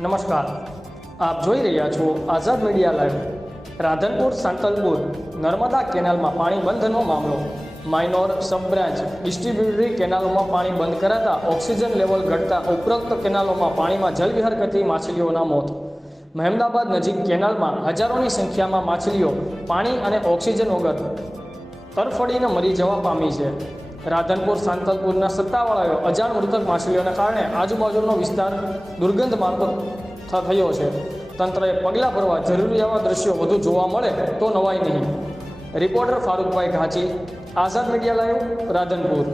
નમસ્કાર. આપ જોઈ રહ્યા છો આઝાદ મીડિયા લાઈવ. રાધનપુર, સાંતલપુર, નર્મદા કેનાલમાં પાણી બંધનો મામલો. માઇનોર સબ બ્રાન્ચ ડિસ્ટ્રીબ્યુટરી કેનાલોમાં પાણી બંધ કરાતા ઓક્સિજન લેવલ ઘટતા ઉપરોક્ત કેનાલોમાં પાણીમાં જલવિહાર કરતી માછલીઓના મોત. મહેમદાબાદ નજીક કેનાલમાં હજારોની સંખ્યામાં માછલીઓ પાણી અને ઓક્સિજન વગર તરફડીને મરી જવા પામી છે. રાધનપુર, સાંતલપુરના સત્તાવાળાઓ અજાણ મૃતક માછલીઓને કારણે આજુબાજુનો વિસ્તાર દુર્ગંધ મારફત થયો છે. તંત્રએ પગલાં ભરવા જરૂરી આવા દ્રશ્યો વધુ જોવા મળે તો નવાઈ નહીં. Reporter Farukbhai Ghanchi, Azad media live, Radhanpur.